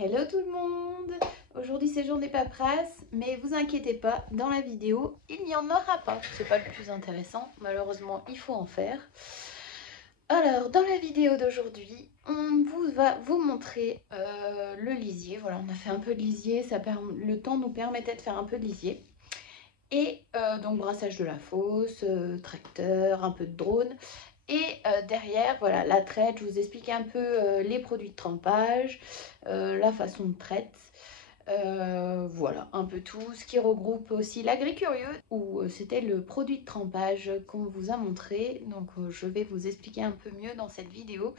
Hello tout le monde! Aujourd'hui c'est journée paperasse, mais vous inquiétez pas, dans la vidéo il n'y en aura pas. C'est pas le plus intéressant, malheureusement il faut en faire. Alors dans la vidéo d'aujourd'hui, on va vous montrer le lisier. Voilà, on a fait un peu de lisier, le temps nous permettait de faire un peu de lisier. Et donc brassage de la fosse, tracteur, un peu de drone. Et derrière, voilà, la traite, je vous explique un peu les produits de trempage, la façon de traite, voilà, un peu tout. Ce qui regroupe aussi l'agri-curieux, où c'était le produit de trempage qu'on vous a montré. Donc je vais vous expliquer un peu mieux dans cette vidéo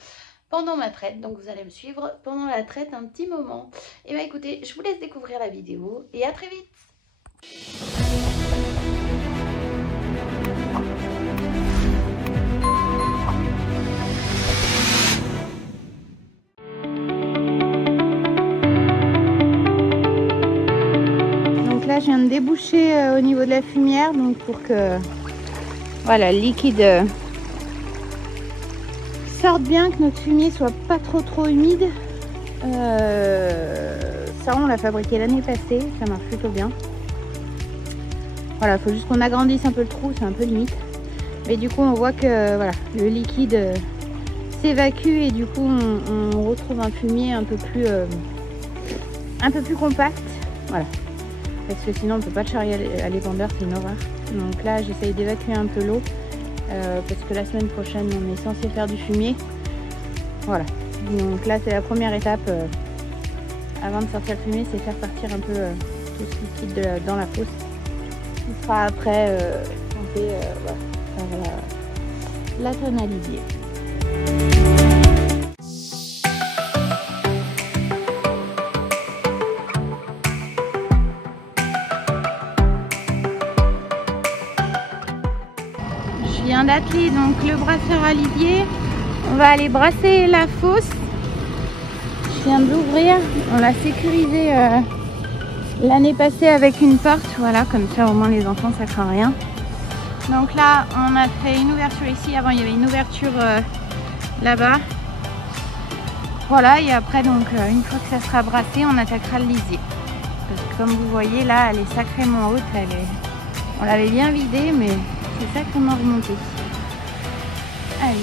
pendant ma traite. Donc vous allez me suivre pendant la traite un petit moment. Et bien écoutez, je vous laisse découvrir la vidéo et à très vite! Là, je viens de déboucher au niveau de la fumière, donc pour que voilà, le liquide sorte bien, que notre fumier soit pas trop humide. Ça, on l'a fabriqué l'année passée, ça marche plutôt bien. Voilà, il faut juste qu'on agrandisse un peu le trou, c'est un peu limite. Mais du coup, on voit que voilà, le liquide s'évacue et du coup, on retrouve un fumier un peu plus compact. Voilà. Parce que sinon on ne peut pas le charrier à l'épandeur, c'est une horreur. Donc là j'essaye d'évacuer un peu l'eau parce que la semaine prochaine on est censé faire du fumier. Voilà, donc là c'est la première étape avant de sortir le fumier, c'est faire partir un peu tout ce liquide dans la fosse. Il sera après pompé voilà, par la tonne à lisier. Je viens d'atteler donc le brasseur à lisier. On va aller brasser la fosse. Je viens de l'ouvrir. On l'a sécurisé l'année passée avec une porte. Voilà, comme ça au moins les enfants ça craint rien. Donc là on a fait une ouverture ici. Avant il y avait une ouverture là-bas. Voilà, et après donc une fois que ça sera brassé, on attaquera le lisier. Parce que comme vous voyez là, elle est sacrément haute. On l'avait bien vidée, mais c'est sacrément remonté. Allez.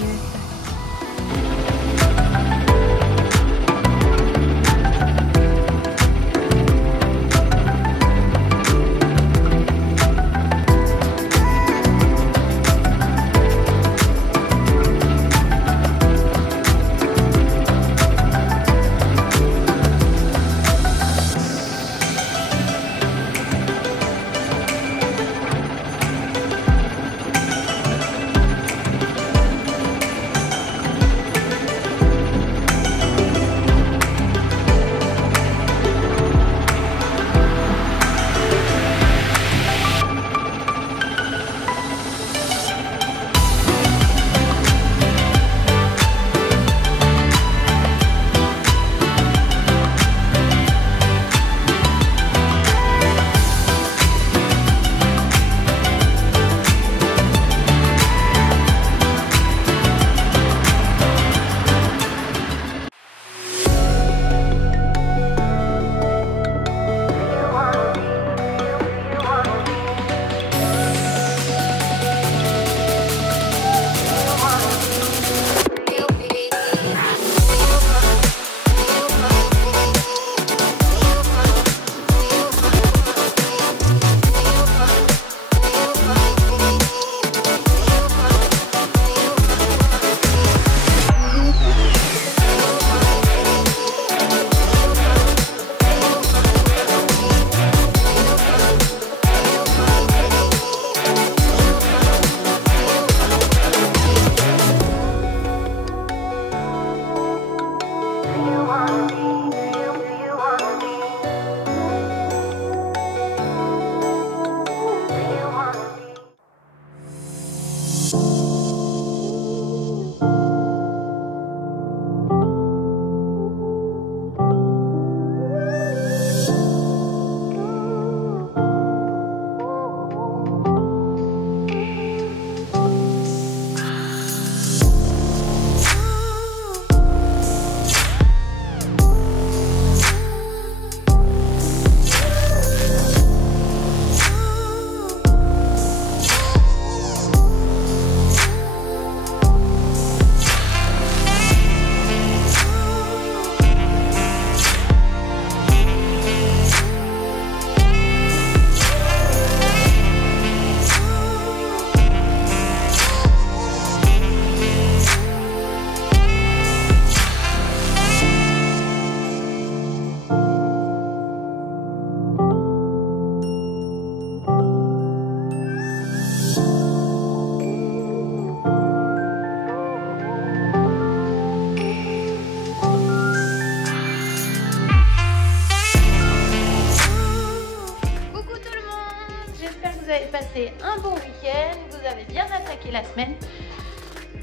passé un bon week-end, vous avez bien attaqué la semaine.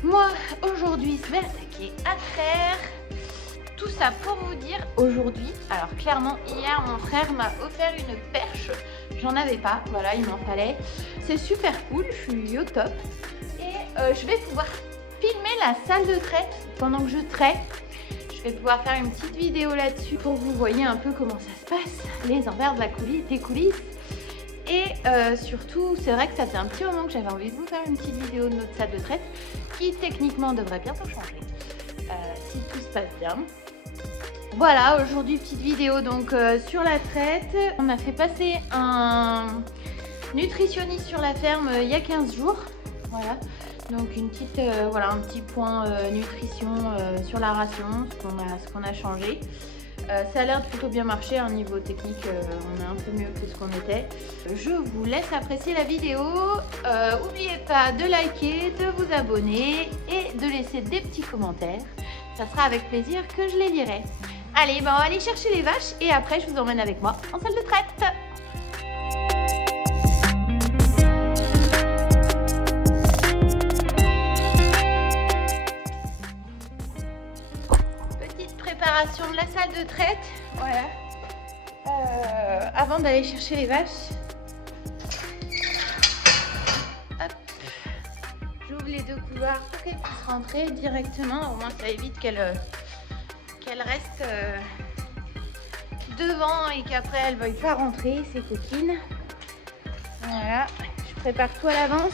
Moi, aujourd'hui, je vais attaquer à traire. Tout ça pour vous dire aujourd'hui, alors clairement hier mon frère m'a offert une perche, j'en avais pas, voilà il m'en fallait, c'est super cool, je suis au top et je vais pouvoir filmer la salle de traite pendant que je traite. Je vais pouvoir faire une petite vidéo là-dessus pour que vous voyez un peu comment ça se passe, les envers de la coulisse, des coulisses. Et surtout, c'est vrai que ça fait un petit moment que j'avais envie de vous faire une petite vidéo de notre salle de traite qui techniquement devrait bientôt changer, si tout se passe bien. Voilà, aujourd'hui petite vidéo donc sur la traite. On a fait passer un nutritionniste sur la ferme il y a 15 jours. Voilà, donc une petite, voilà, un petit point nutrition sur la ration, ce qu'on a changé. Ça a l'air de plutôt bien marcher, un niveau technique, on est un peu mieux que ce qu'on était. Je vous laisse apprécier la vidéo. N'oubliez pas de liker, de vous abonner et de laisser des petits commentaires. Ça sera avec plaisir que je les lirai. Allez, ben on va aller chercher les vaches et après je vous emmène avec moi en salle de traite. Petite préparation de la salle de traite, voilà. Avant d'aller chercher les vaches, j'ouvre les deux couloirs pour qu'elles puissent rentrer directement, au moins ça évite qu'elles reste devant et qu'après elle ne veuille pas rentrer, ces coquines. Voilà, je prépare tout à l'avance.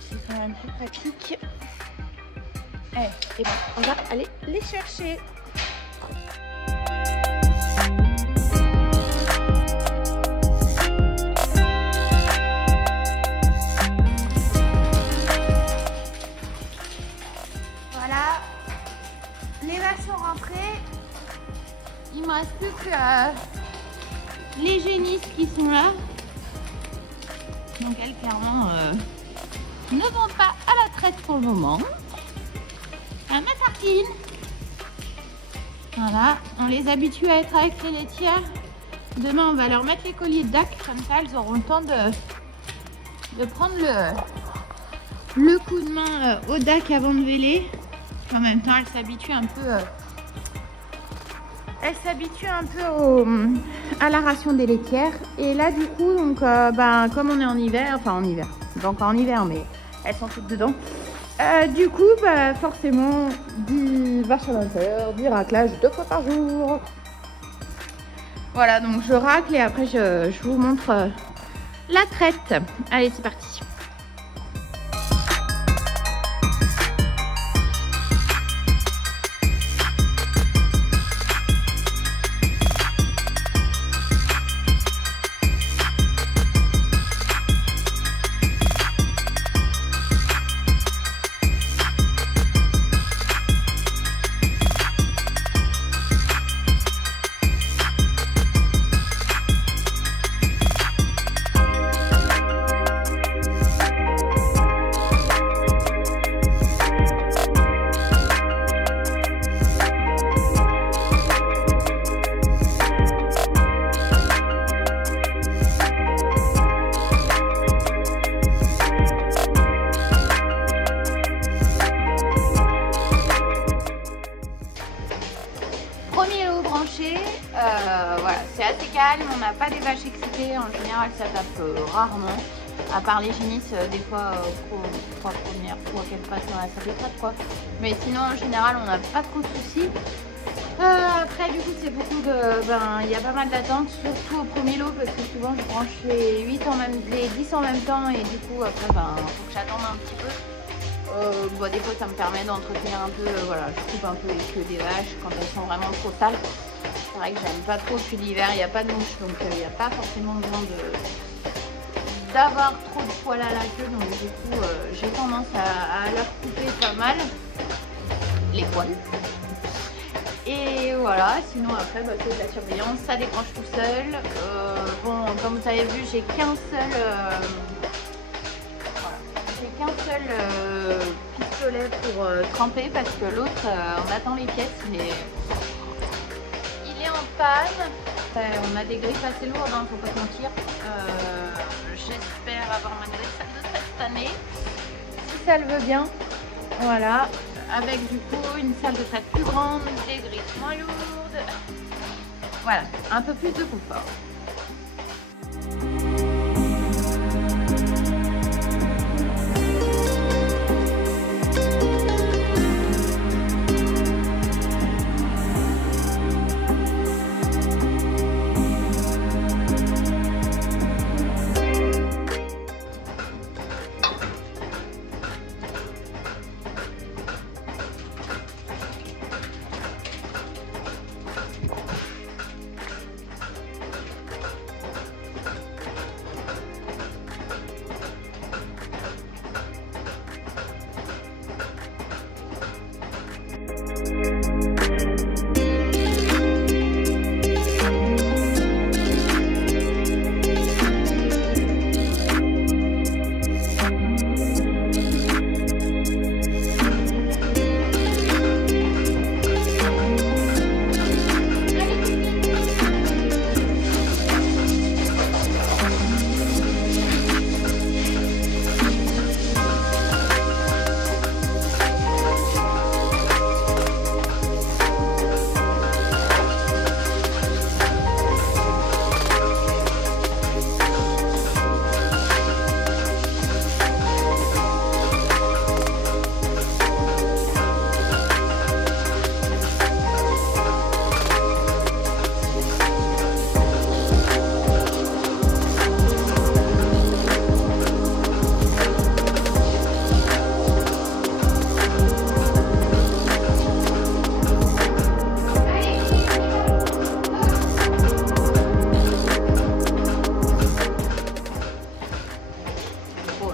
C'est quand même plus pratique. Allez, c'est bon, on va aller les chercher. Les vaches sont rentrées, il me reste plus que les génisses qui sont là, donc elles clairement ne vont pas à la traite pour le moment. À ma tartine, voilà, on les habitue à être avec les laitières. Demain on va leur mettre les colliers de DAC, comme ça elles auront le temps de prendre le coup de main au DAC avant de véler. En même temps, elle s'habitue un peu, à la ration des laitières. Et là, du coup, donc, comme on est en hiver, enfin en hiver, donc en hiver, mais elles sont toutes dedans. Du coup, forcément, du vache à l'intérieur, du raclage 2 fois par jour. Voilà, donc je racle et après je vous montre la traite. Allez, c'est parti. Voilà, c'est assez calme, on n'a pas des vaches excitées, en général ça tape rarement, à part les génisses des fois trois premières fois qu'elles passent dans la salle de traite quoi. Mais sinon en général on n'a pas trop de soucis. Après du coup c'est beaucoup de, il y a pas mal d'attentes, surtout au premier lot parce que souvent je branche les 10 en même temps et du coup après faut que j'attende un petit peu. Des fois ça me permet d'entretenir un peu, voilà, je coupe un peu les queues des vaches quand elles sont vraiment trop sales. C'est vrai que j'aime pas trop, je suis l'hiver, il n'y a pas de mouche donc il n'y a pas forcément besoin d'avoir trop de poils à la queue, donc du coup j'ai tendance à leur couper pas mal les poils. Et voilà, sinon après c'est de la surveillance, ça décroche tout seul. Bon, comme vous avez vu, j'ai qu'un seul pistolet pour tremper parce que l'autre on attend les pièces, il est en panne. Après, on a des griffes assez lourdes, hein, faut pas se mentir. J'espère avoir ma nouvelle salle de trait cette année, si ça le veut bien. Voilà, avec du coup une salle de trait plus grande, des griffes moins lourdes. Voilà, un peu plus de confort.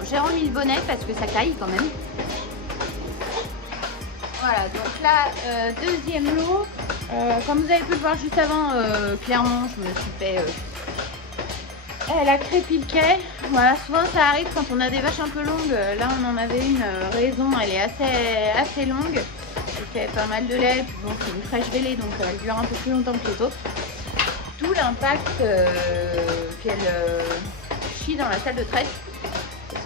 J'ai remis le bonnet parce que ça caille quand même. Voilà, donc là, deuxième lot. Comme vous avez pu le voir juste avant, clairement, je me suis fait... elle a crépi le quai. Voilà, souvent ça arrive quand on a des vaches un peu longues. Là, on en avait une raison, elle est assez longue. Il y avait pas mal de lait, puis bon, c'est une fraîche vélée, donc elle dure un peu plus longtemps que les autres. D'où l'impact qu'elle chie dans la salle de traite.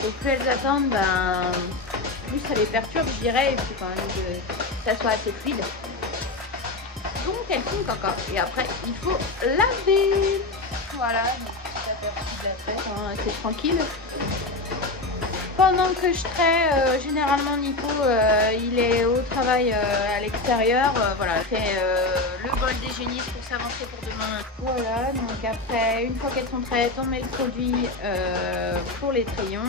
Donc plus elles attendent, ben, plus ça les perturbe, je dirais, et puis quand même que ça soit assez fluide. Donc elles font caca, et après il faut laver. Voilà, donc ça perturbe la traite, hein, c'est tranquille. Pendant que je traite, généralement Nico, il est au travail à l'extérieur. Voilà, fait le bol des génisses pour s'avancer pour demain. Voilà, donc après, une fois qu'elles sont traites, on met le produit pour les trayons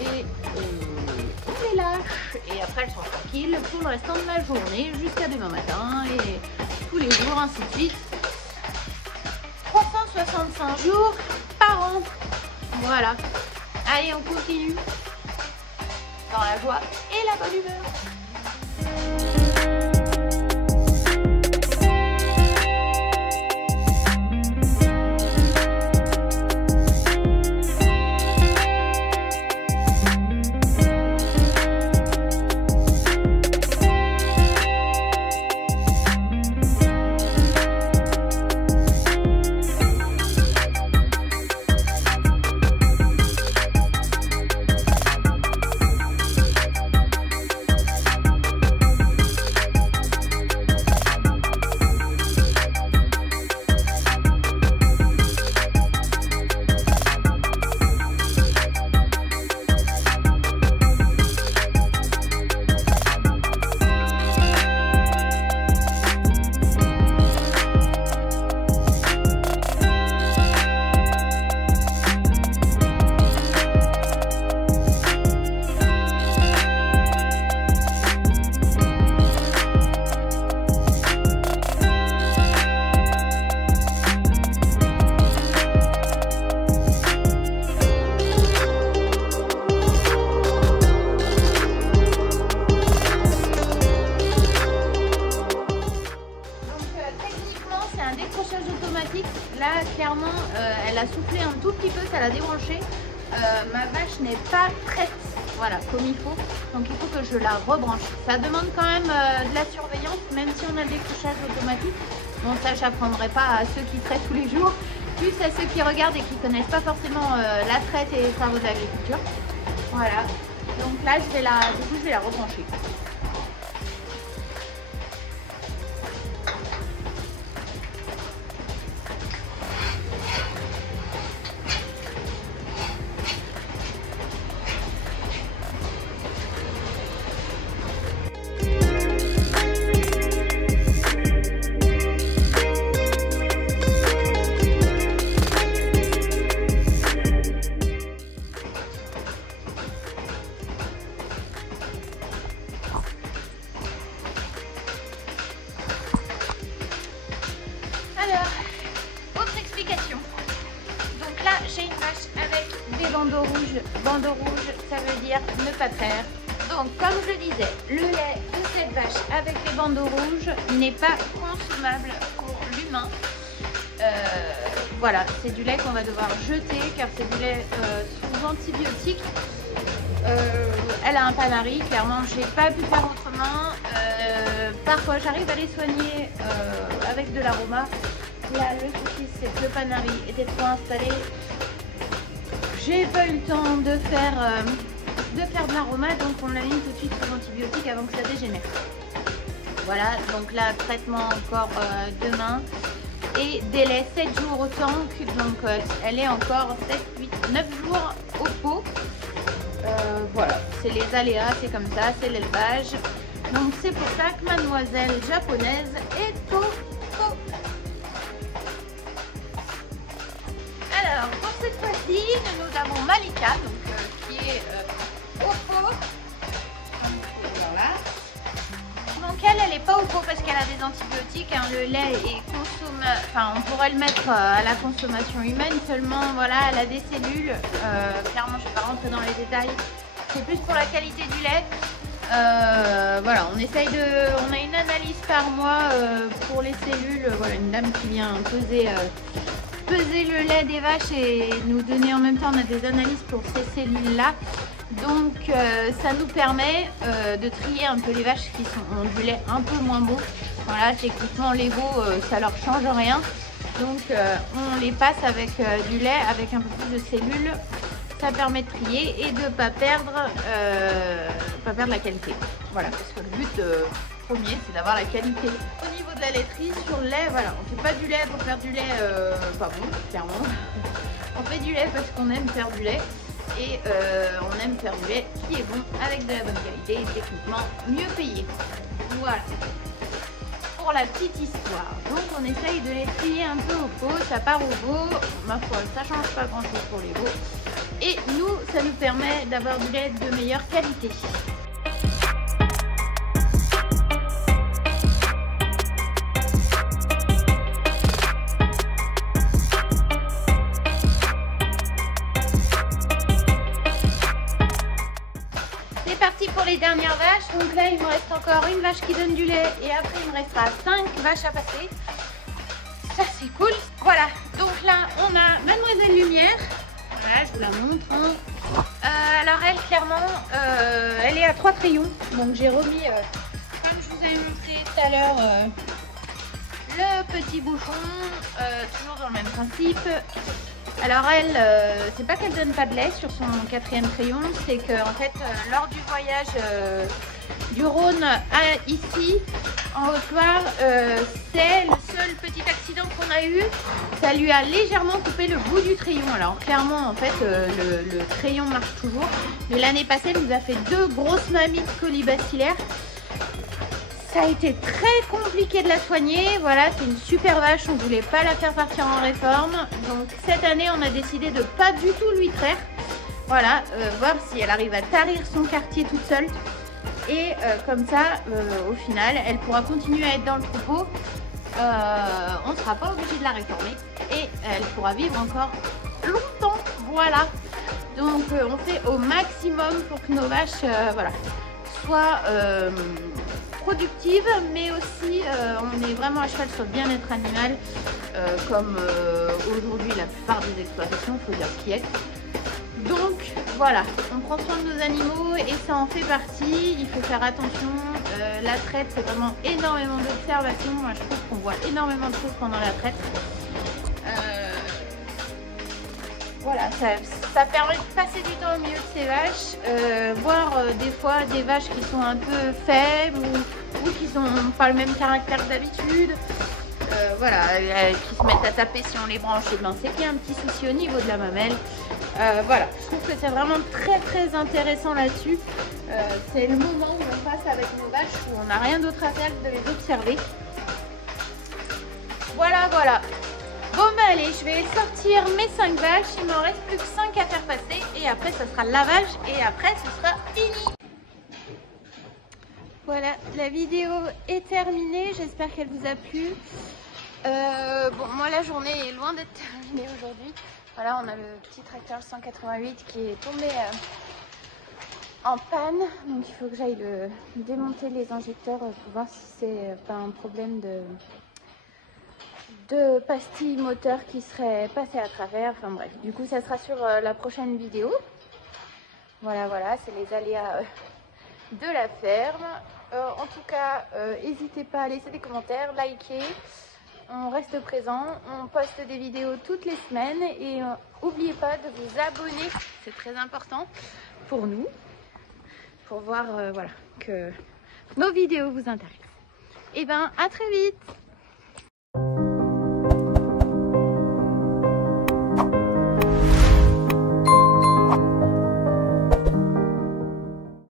et on les lâche. Et après, elles sont tranquilles pour le restant de la journée jusqu'à demain matin et tous les jours, ainsi de suite. 365 jours par an. Voilà. Allez, on continue. Dans la joie et la bonne humeur. Là, clairement, elle a soufflé un tout petit peu, ça l'a débranché. ma vache n'est pas prête, voilà, comme il faut. Donc il faut que je la rebranche. Ça demande quand même de la surveillance, même si on a le décrochage automatique. Bon, ça, j'apprendrai pas à ceux qui traitent tous les jours, plus à ceux qui regardent et qui connaissent pas forcément la traite et les travaux de l'agriculture. Voilà. Donc là, je vais la rebrancher. Alors, autre explication. Donc là, j'ai une vache avec des bandeaux rouges. Bandeaux rouges, ça veut dire ne pas traire. Donc, comme je le disais, le lait de cette vache avec les bandeaux rouges n'est pas consommable pour l'humain. Voilà, c'est du lait qu'on va devoir jeter car c'est du lait sous antibiotiques. Elle a un panari, clairement, j'ai pas pu faire autrement. Parfois, j'arrive à les soigner avec de l'aroma. Là, le souci, c'est que le panari était trop installé. J'ai pas eu le temps de faire de l'aroma, donc on l'a mis tout de suite sous antibiotiques avant que ça dégénère. Voilà, donc là, traitement encore demain. Et délai 7 jours au tank, donc elle est encore 7, 8, 9 jours au pot. Voilà, c'est les aléas, c'est comme ça, c'est l'élevage. Donc c'est pour ça que mademoiselle japonaise est au pot. Alors pour cette fois-ci, nous avons Malika, donc, qui est au pot. Voilà. Donc elle n'est pas au pot parce qu'elle a des antibiotiques, hein. Le lait est consommé, enfin on pourrait le mettre à la consommation humaine, seulement voilà, elle a des cellules, clairement je ne vais pas rentrer dans les détails, c'est plus pour la qualité du lait. Voilà, on a une analyse par mois pour les cellules, voilà, une dame qui vient peser le lait des vaches et nous donner en même temps, on a des analyses pour ces cellules là. Donc ça nous permet de trier un peu les vaches qui ont du lait un peu moins bon. Voilà, techniquement les veaux ça leur change rien. Donc on les passe avec du lait avec un peu plus de cellules. Ça permet de trier et de ne pas perdre la qualité. Voilà, parce que le but premier c'est d'avoir la qualité. Au niveau de la laiterie, sur le lait, voilà, on ne fait pas du lait pour faire du lait pas bon, clairement. On fait du lait parce qu'on aime faire du lait. Et on aime faire du lait qui est bon avec de la bonne qualité et techniquement mieux payé. Voilà pour la petite histoire. Donc on essaye de les trier un peu au pot, ça part au veau, ma foi ça change pas grand chose pour les veaux et nous ça nous permet d'avoir du lait de meilleure qualité. C'est parti pour les dernières vaches. Donc là il me reste encore une vache qui donne du lait et après il me restera 5 vaches à passer. Ça c'est cool. Voilà, donc là on a Mademoiselle Lumière. Voilà, je vous la montre. Alors elle clairement elle est à 3 crayons. Donc j'ai remis comme je vous avais montré tout à l'heure le petit bouchon, toujours dans le même principe. Alors elle, c'est pas qu'elle donne pas de lait sur son 4e crayon, c'est que en fait lors du voyage du Rhône à ici en Haute-Loire, c'est le seul petit accident qu'on a eu. Ça lui a légèrement coupé le bout du crayon. Alors clairement en fait le crayon marche toujours, mais l'année passée elle nous a fait 2 grosses mamites colibacillaires. Ça a été très compliqué de la soigner. Voilà, c'est une super vache, on voulait pas la faire partir en réforme. Donc cette année, on a décidé de pas du tout lui traire. Voilà, voir si elle arrive à tarir son quartier toute seule. Et comme ça, au final, elle pourra continuer à être dans le troupeau. On ne sera pas obligé de la réformer. Et elle pourra vivre encore longtemps. Voilà. Donc on fait au maximum pour que nos vaches voilà, soient productive, mais aussi on est vraiment à cheval sur le bien-être animal, comme aujourd'hui la plupart des exploitations, il faut dire ce qui est. Donc voilà, on prend soin de nos animaux et ça en fait partie. Il faut faire attention. La traite, c'est vraiment énormément d'observation. Moi, je trouve qu'on voit énormément de choses pendant la traite. Voilà, ça permet de passer du temps au milieu de ces vaches, voir des fois des vaches qui sont un peu faibles ou qui n'ont pas le même caractère que d'habitude. Voilà, qui se mettent à taper si on les branche, et ben c'est qu'il y a un petit souci au niveau de la mamelle. Voilà, je trouve que c'est vraiment très intéressant là-dessus. C'est le moment où on passe avec nos vaches où on n'a rien d'autre à faire que de les observer. Voilà. Bon bah allez, je vais sortir mes 5 vaches, il m'en reste plus que 5 à faire passer et après ça sera le lavage et après ce sera fini. Voilà, la vidéo est terminée, j'espère qu'elle vous a plu. Bon, moi la journée est loin d'être terminée aujourd'hui. Voilà, on a le petit tracteur 188 qui est tombé en panne, donc il faut que j'aille démonter les injecteurs pour voir si c'est pas un problème de pastilles moteur qui serait passé à travers. Enfin bref, du coup ça sera sur la prochaine vidéo. Voilà, c'est les aléas de la ferme. En tout cas, n'hésitez pas à laisser des commentaires, liker. On reste présent, on poste des vidéos toutes les semaines et n'oubliez pas de vous abonner, c'est très important pour nous, pour voir voilà, que nos vidéos vous intéressent. Et ben à très vite.